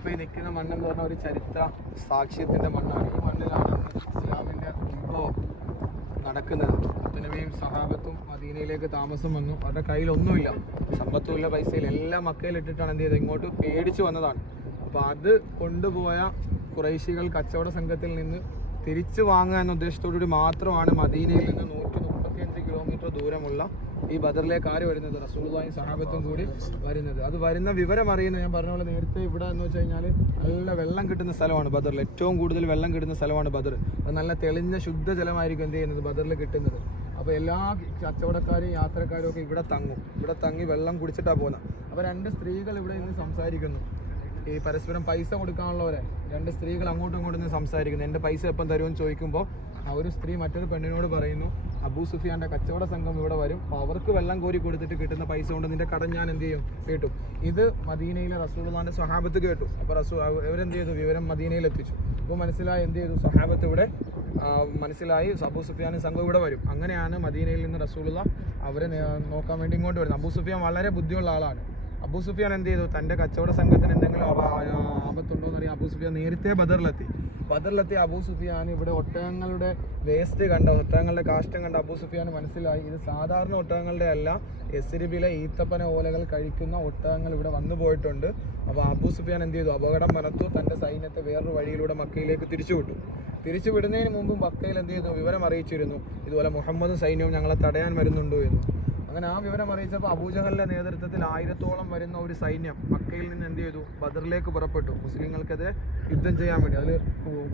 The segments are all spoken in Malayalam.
നമ്മളിപ്പോൾ ഈ നിൽക്കുന്ന മണ്ണെന്ന് പറഞ്ഞാൽ ഒരു ചരിത്ര സാക്ഷ്യത്തിന്റെ മണ്ണാണ്. ഈ മണ്ണിലാണ് ഇസ്ലാമിന്റെ ഉത്ഭവം നടക്കുന്നത്. മുത്തനബിയും സഹാബത്തും മദീനയിലേക്ക് താമസം വന്നു. അവരുടെ കയ്യിൽ ഒന്നുമില്ല സമ്പത്തുമില്ല പൈസയില്ല. എല്ലാം മക്കയിലിട്ടിട്ടാണ് എന്ത് ചെയ്തത്? ഇങ്ങോട്ട് പേടിച്ചു വന്നതാണ്. അപ്പോൾ അത് കൊണ്ടുപോയ കുറേശികൾ കച്ചവട സംഘത്തിൽ നിന്ന് തിരിച്ചു വാങ്ങുക എന്ന ഉദ്ദേശത്തോടുകൂടി മാത്രമാണ് മദീനയിൽ നിന്ന് നൂറ്റി മുപ്പത്തിയഞ്ച് കിലോമീറ്റർ ദൂരമുള്ള ഈ ബദറിലേക്ക് ആര് വരുന്നത്? റസൂലുള്ളാഹി സഹാബത്തും കൂടി വരുന്നത്. അത് വരുന്ന വിവരം അറിയുന്നത് ഞാൻ പറഞ്ഞ പോലെ നേരത്തെ ഇവിടെ എന്ന് വെച്ച് കഴിഞ്ഞാൽ നല്ല വെള്ളം കിട്ടുന്ന സ്ഥലമാണ് ബദറിൽ ഏറ്റവും കൂടുതൽ വെള്ളം കിട്ടുന്ന സ്ഥലമാണ് ബദർ. അത് നല്ല തെളിഞ്ഞ ശുദ്ധജലമായിരിക്കും എന്ത് ചെയ്യുന്നത്? ബദറിൽ കിട്ടുന്നത്. അപ്പോൾ എല്ലാ കച്ചവടക്കാരും യാത്രക്കാരും ഒക്കെ ഇവിടെ തങ്ങും. ഇവിടെ തങ്ങി വെള്ളം കുടിച്ചിട്ടാണ് പോകുന്നത് അപ്പോൾ രണ്ട് സ്ത്രീകൾ ഇവിടെ നിന്ന് സംസാരിക്കുന്നു. ഈ പരസ്പരം പൈസ കൊടുക്കാനുള്ളവരെ. രണ്ട് സ്ത്രീകൾ അങ്ങോട്ടും ഇങ്ങോട്ടും നിന്ന് സംസാരിക്കുന്നു. എന്റെ പൈസ എപ്പം തരുമെന്ന് ചോദിക്കുമ്പോൾ ആ ഒരു സ്ത്രീ മറ്റൊരു പെണ്ണിനോട് പറയുന്നു അബൂ സുഫിയാന്റെ കച്ചവട സംഘം ഇവിടെ വരും. അവർക്ക് വെള്ളം കോരി കൊടുത്തിട്ട് കിട്ടുന്ന പൈസ കൊണ്ട് നിന്റെ കടം ഞാൻ എന്ത് ചെയ്യും? കേട്ടു. ഇത് മദീനയിലെ റസൂലുള്ളാന്റെ സ്വഹാബത്ത് കേട്ടു. അപ്പോൾ റസൂ ഇവരെന്ത് ചെയ്തു? വിവരം മദീനയിൽ എത്തിച്ചു. അപ്പോൾ മനസ്സിലായി എന്ത് ചെയ്തു? സ്വഹാബത്ത് ഇവിടെ മനസ്സിലായി അബൂ സുഫിയാൻ സംഘം ഇവിടെ വരും. അങ്ങനെയാണ് മദീനയിൽ നിന്ന് റസൂലുള്ള അവരെ നോക്കാൻ വേണ്ടി ഇങ്ങോട്ട് വരുന്നത്. അബൂ സുഫിയാൻ വളരെ ബുദ്ധിയുള്ള ആളാണ്. അബൂ സുഫിയാൻ എന്ത് ചെയ്തു? തന്റെ കച്ചവട സംഘത്തിന് എന്തെങ്കിലും ആപത്തുണ്ടോ എന്നറിയാം അബൂ സുഫിയാൻ നേരത്തെ ബദറിലെത്തി. ബദറിലെത്തി അബൂ സുഫിയാൻ ഇവിടെ ഒട്ടകങ്ങളുടെ വേസ്റ്റ് കണ്ട ഒട്ടകങ്ങളുടെ കാഷ്ടം കണ്ട അബൂ സുഫിയാൻ മനസ്സിലായി. ഇത് സാധാരണ ഒട്ടകങ്ങളുടെ അല്ല. എസ്രിബിലെ ഈത്തപ്പന ഓലകൾ കഴിക്കുന്ന ഒട്ടകങ്ങൾ ഇവിടെ വന്നു പോയിട്ടുണ്ട്. അപ്പോൾ അബൂ സുഫിയാൻ എന്ത് ചെയ്തു? അപകടം മനത്തു. തന്റെ സൈന്യത്തെ വേറൊരു വഴിയിലൂടെ മക്കയിലേക്ക് തിരിച്ചുവിട്ടു. തിരിച്ചുവിടുന്നതിന് മുമ്പ് മക്കയിൽ എന്ത് ചെയ്തു? വിവരം അറിയിച്ചിരുന്നു. ഇതുപോലെ മുഹമ്മദും സൈന്യവും ഞങ്ങളെ തടയാൻ വരുന്നുണ്ടോ എന്ന്. അങ്ങനെ ആ വിവരം അറിയിച്ചപ്പോൾ അബൂജഹലിന്റെ നേതൃത്വത്തിൽ ആയിരത്തോളം വരുന്ന ഒരു സൈന്യം മക്കയിൽ നിന്ന് എന്ത് ചെയ്തു? ബദറിലേക്ക് പുറപ്പെട്ടു. മുസ്ലിങ്ങൾക്കെതിരെ യുദ്ധം ചെയ്യാൻ വേണ്ടി. അതിൽ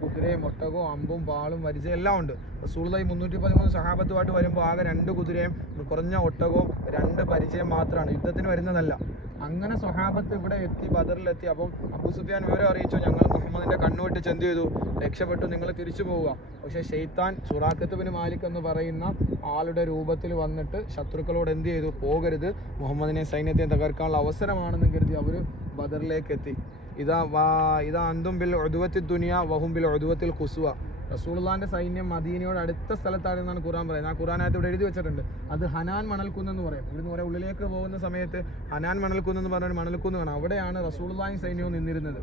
കുതിരയും ഒട്ടകവും അമ്പും വാളും വരിച്ച എല്ലാം ഉണ്ട്. റസൂളായി മുന്നൂറ്റി പതിമൂന്ന് സഹാബത്തുമായിട്ട് വരുമ്പോൾ ആകെ രണ്ട് കുതിരയും കുറഞ്ഞ ഒട്ടകവും രണ്ട് പരിചയം മാത്രമാണ്. യുദ്ധത്തിന് വരുന്നതല്ല. അങ്ങനെ സ്വഹാബത്ത് ഇവിടെ എത്തി ബദറിലെത്തി. അപ്പം അബൂ സുഫിയാൻ വിവരം അറിയിച്ചു. ഞങ്ങൾ മുഹമ്മദിന്റെ കണ്ണുവിട്ട് ചെന്ത് ചെയ്തു. രക്ഷപ്പെട്ടു. നിങ്ങൾ തിരിച്ചു പോവുക. പക്ഷേ ഷെയ്ത്താൻ സുറാഖത്ത് ബിൻ മാലിക് എന്ന് പറയുന്ന ആളുടെ രൂപത്തിൽ വന്നിട്ട് ശത്രുക്കളോട് എന്ത് ചെയ്തു? പോകരുത്. മുഹമ്മദിനെ സൈന്യത്തെ തകർക്കാനുള്ള അവസരമാണെന്ന് കരുതി അവർ ബദറിലേക്ക് എത്തി. ഇതാ വാ ഇതാ അന്തും ബിൽ ഒതുവത്തിൽ ദുനിയ വഹും ബിൽ ഒതുവത്തിൽ കുസുവ റസൂൾഖാന്റെ സൈന്യം മദീനയോട് അടുത്ത സ്ഥലത്താണ് എന്നാണ് ഖുറാൻ പറയുന്നത്. ആ ഖുറാനകത്ത് ഇവിടെ എഴുതി വെച്ചിട്ടുണ്ട്. അത് ഹനാൻ മണൽക്കുന്ന് എന്ന് പറയും. ഇവിടുന്ന് കുറെ ഉള്ളിലേക്ക് പോകുന്ന സമയത്ത് ഹനാൻ മണൽക്കുന്ന് എന്ന് പറഞ്ഞ ഒരു മണൽക്കുന്ന് കാണാം. അവിടെയാണ് റസൂൾഖാൻ സൈന്യവും നിന്നിരുന്നത്.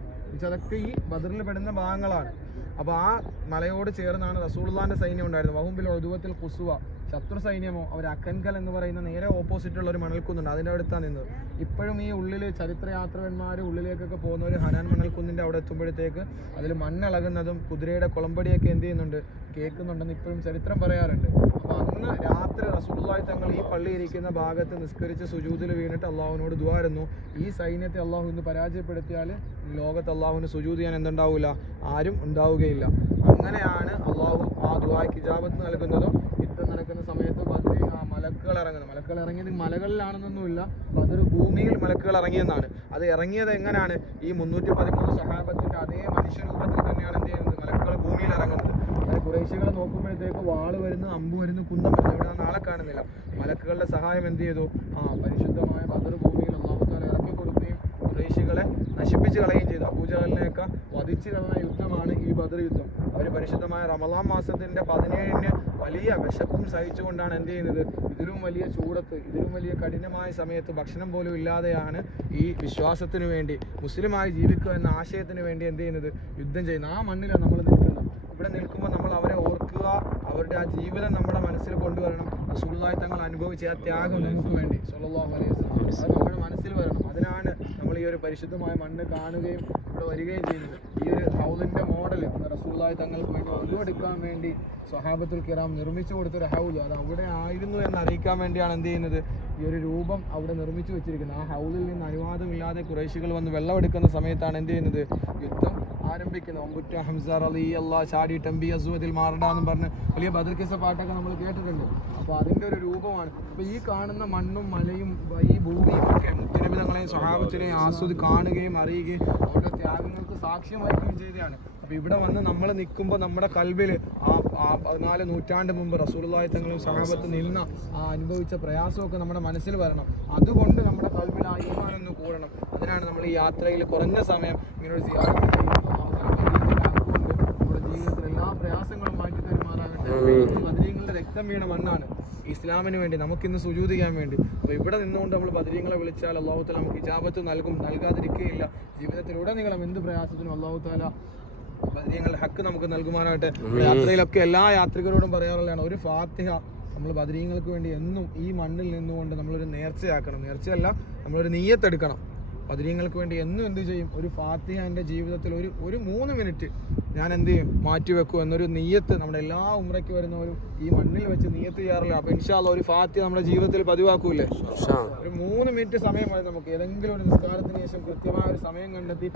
അതൊക്കെ ഈ ബദറിൽ പെടുന്ന ഭാഗങ്ങളാണ്. അപ്പോൾ ആ മലയോട് ചേർന്നാണ് റസൂള്ളാന്റെ സൈന്യം ഉണ്ടായിരുന്നത്. വഹുമ്പിൽ ഒതുവത്തിൽ കുസുവ ശത്രു സൈന്യമോ അവർ അക്കൻകൽ എന്ന് പറയുന്ന നേരെ ഓപ്പോസിറ്റ് ഉള്ള ഒരു മണൽക്കുന്നുണ്ട്. അതിന്റെ അടുത്താണ് നിന്നത്. ഇപ്പോഴും ഈ ഉള്ളിൽ ചരിത്രയാത്രകന്മാർ ഉള്ളിലേക്കൊക്കെ പോകുന്നവർ ഹനാൻ മണൽക്കുന്നിന്റെ അവിടെ എത്തുമ്പോഴത്തേക്ക് അതിൽ മണ്ണിളകുന്നതും കുതിരയുടെ കുളമ്പടിയൊക്കെ എന്ത് ചെയ്യുന്നുണ്ട് കേൾക്കുന്നുണ്ടെന്ന് ഇപ്പോഴും ചരിത്രം പറയാറുണ്ട്. അപ്പോൾ അന്ന് രാത്രി റസൂലുള്ളാഹി തങ്ങൾ ഈ പള്ളി ഇരിക്കുന്ന ഭാഗത്ത് നിസ്കരിച്ച് സുജൂതിൽ വീണിട്ട് അള്ളാഹുവിനോട് ദ്വാരുന്നു. ഈ സൈന്യത്തെ അള്ളാഹു ഇന്ന് പരാജയപ്പെടുത്തിയാൽ ലോകത്ത് അള്ളാഹുവിന് സുജൂത് ചെയ്യാൻ എന്തുണ്ടാവില്ല ആരും ഉണ്ടാവുകയില്ല. അങ്ങനെയാണ് അള്ളാഹു ആ ദുബായ്ക്ക് ഇജാബത്ത് നൽകുന്നതും യുദ്ധം നടക്കുന്ന സമയത്ത് ബദ്രി ആ മലക്കുകൾ ഇറങ്ങുന്നത്. മലക്കുകൾ ഇറങ്ങിയത് മലകളിലാണെന്നൊന്നുമില്ല. ബദർ ഭൂമിയിൽ മലക്കുകൾ ഇറങ്ങിയെന്നാണ്. അത് ഇറങ്ങിയത് എങ്ങനെയാണ് ഈ മുന്നൂറ്റി പതിമൂന്ന് സഹാബത്തിന്റെ അതേ മനുഷ്യരൂപത്തിൽ തന്നെയാണ് എന്ത് ചെയ്യുന്നത് മലക്കുകൾ ഭൂമിയിൽ ഇറങ്ങുന്നത് അതായത് കുറേശ്ശികളെ നോക്കുമ്പോഴത്തേക്ക് വാൾ വരുന്നു അമ്പ് വരുന്നു കുന്തം വരുന്നു. ഇവിടെ നാളെ കാണുന്നില്ല. മലക്കുകളുടെ സഹായം എന്ത് ചെയ്തു? ആ പരിശുദ്ധമായ ബദർ ഭൂമിയിൽ അള്ളാഹുത്താല ഇറക്കി കൊടുക്കുകയും കുറേശ്ശികളെ നശിപ്പിച്ച് കളയുകയും ചെയ്തു. അബൂജഹലിനെയൊക്കെ വധിച്ചു കളഞ്ഞ യുദ്ധമാണ് ഈ ബദർ യുദ്ധം അവർ പരിശുദ്ധമായ റമളാൻ മാസത്തിന്റെ പതിനേഴിന് വലിയ വിശപ്പും സഹിച്ചുകൊണ്ടാണ് എന്ത് ചെയ്യുന്നത്? ഇതിലും വലിയ ചൂടത്ത് ഇതിലും വലിയ കഠിനമായ സമയത്ത് ഭക്ഷണം പോലും ഇല്ലാതെയാണ് ഈ വിശ്വാസത്തിന് വേണ്ടി മുസ്ലിമായി ജീവിക്കുക എന്ന ആശയത്തിന് വേണ്ടി എന്ത് ചെയ്യുന്നത്? യുദ്ധം ചെയ്യുന്നത്. ആ മണ്ണിലാണ് നമ്മൾ നിൽക്കുന്നത്. ഇവിടെ നിൽക്കുമ്പോൾ നമ്മൾ അവരെ ഓർക്കുക അവരുടെ ആ ജീവിതം നമ്മുടെ മനസ്സിൽ കൊണ്ടുവരണം. റസൂലുള്ളാഹി തങ്ങൾ അനുഭവിച്ച ആ ത്യാഗം നമുക്ക് വേണ്ടി. സല്ലല്ലാഹു അലൈഹി വസല്ലം. അത് നമ്മുടെ മനസ്സിൽ വരണം. അതിനാണ് നമ്മൾ ഈ ഒരു പരിശുദ്ധമായ മണ്ണ് കാണുകയും ഇവിടെ വരികയും ചെയ്യുന്നത്. ഈ ഒരു ഹൗലിന്റെ മോഡൽ റസൂലുള്ളാഹി തങ്ങൾക്ക് വേണ്ടി ഒഴിവെടുക്കാൻ വേണ്ടി സ്വഹാബത്തുൽ കിറാം നിർമ്മിച്ചു കൊടുത്തൊരു ഹൗൽ. അത് അവിടെ ആയിരുന്നു എന്ന് അറിയിക്കാൻ വേണ്ടിയാണ് എന്ത് ചെയ്യുന്നത്? ഈ ഒരു രൂപം അവിടെ നിർമ്മിച്ചു വെച്ചിരിക്കുന്നത്. ആ ഹൗലിൽ നിന്ന് അനുവാദമില്ലാതെ കുറേശികൾ വന്ന് വെള്ളമെടുക്കുന്ന സമയത്താണ് എന്ത് ചെയ്യുന്നത്? യുദ്ധം ആരംഭിക്കുന്നത്. ഒമ്പുറ്റ ഹംസർ അലി അള്ളാ ചാടി ടംബി അസുവതിൽ മാറണ്ട എന്ന് പറഞ്ഞ് വലിയ ബദർക്കിസ പാട്ടൊക്കെ നമ്മൾ കേട്ടിട്ടുണ്ട്. അപ്പോൾ അതിന്റെ ഒരു രൂപമാണ്. അപ്പോൾ ഈ കാണുന്ന മണ്ണും മലയും ഈ ഭൂമിയും ഒക്കെ മുത്തരമിതങ്ങളെയും സ്വഭാവത്തിനെയും ആസ്വദി കാണുകയും അറിയുകയും അവരുടെ ത്യാഗങ്ങൾക്ക് സാക്ഷ്യം വഹിക്കുകയും ചെയ്തതാണ്. അപ്പോൾ ഇവിടെ വന്ന് നമ്മൾ നിൽക്കുമ്പോൾ നമ്മുടെ കൽവിൽ ആ ആ പതിനാല് നൂറ്റാണ്ട് മുമ്പ് റസൂലുള്ളാഹി തങ്ങളും സഹാബത്ത് നിന്ന ആ അനുഭവിച്ച പ്രയാസമൊക്കെ നമ്മുടെ മനസ്സിൽ വരണം. അതുകൊണ്ട് നമ്മുടെ കൽവിൽ ആ ഈമാനൊന്ന് കൂടണം. അതിനാണ് നമ്മൾ ഈ യാത്രയിൽ കുറഞ്ഞ സമയം ഇങ്ങനെ ജീവിതത്തിൽ എല്ലാ പ്രയാസങ്ങളും മാറ്റി തരുമാറാകട്ടെ. ബദരീങ്ങളുടെ രക്തം വീണ മണ്ണാണ്. ഇസ്ലാമിന് വേണ്ടി നമുക്ക് ഇന്ന് സുചോദിക്കാൻ വേണ്ടി. അപ്പോൾ ഇവിടെ നിന്നുകൊണ്ട് നമ്മൾ ബദരീങ്ങളെ വിളിച്ചാൽ അള്ളാഹു താല നമുക്ക് ഇജാബത്ത് നൽകും നൽകാതിരിക്കുകയില്ല. ജീവിതത്തിലുടനീളം എന്ത് പ്രയാസത്തിനും അള്ളാഹു താല ബദരീങ്ങളുടെ ഹക്ക് നമുക്ക് നൽകുമാറാകട്ടെ. യാത്രയിലൊക്കെ എല്ലാ യാത്രികരോടും പറയാറുള്ളതാണ് ഒരു ഫാത്തിഹ നമ്മൾ ബദരീങ്ങൾക്ക് വേണ്ടി എന്നും ഈ മണ്ണിൽ നിന്നുകൊണ്ട് നമ്മളൊരു നേർച്ചയാക്കണം. നേർച്ചയല്ല നമ്മളൊരു നീയത്തെടുക്കണം. ബദരീങ്ങൾക്ക് വേണ്ടി എന്നും എന്ത് ചെയ്യും? ഒരു ഫാത്തിഹ എന്റെ ജീവിതത്തിൽ ഒരു ഒരു മൂന്ന് മിനിറ്റ് ഞാൻ എന്ത് ചെയ്യും? മാറ്റിവെക്കും എന്നൊരു നീയത്ത് നമ്മുടെ എല്ലാ ഉമ്രയ്ക്ക് വരുന്നവരും ഈ മണ്ണിൽ വെച്ച് നീയത്ത് ചെയ്യാറില്ല. അപ്പോൾ ഇൻഷാല്ല ഒരു ഫാത്തി നമ്മുടെ ജീവിതത്തിൽ പതിവാക്കൂലേ ഒരു മൂന്ന് മിനിറ്റ് സമയം മതി നമുക്ക്. ഏതെങ്കിലും ഒരു നിസ്കാരത്തിന് ശേഷം കൃത്യമായ ഒരു സമയം കണ്ടെത്തി.